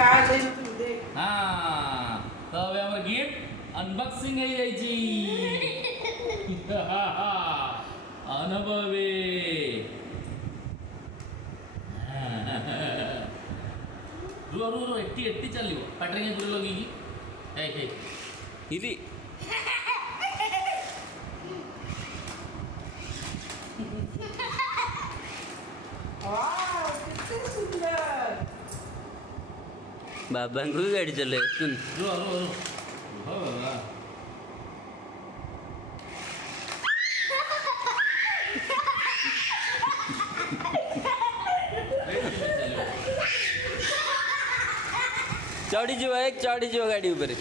हाँ तो હવે અમાર ગિફ્ટ અનબોક્સિંગ આવી રહી છે અનુભવે ରୁହ ଏଠି ଚାଲିବ ପାଟିରେ କାଇଁ ଦୂର ଲଗେଇକି ହେ ଇରି बाबांको भी गाड़ी चले सुन ରୁହ ବାବା चढ़ी जो एक चढ़ी जो गाड़ी ऊपर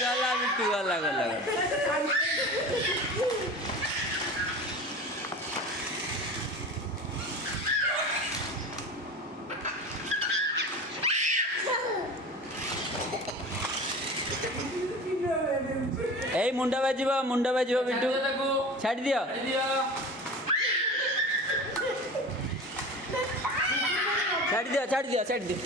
गला बिट्टू गला गला ए मुंडा बाजिबो बिट्टू छाड़ी दियो छाड़ी दियो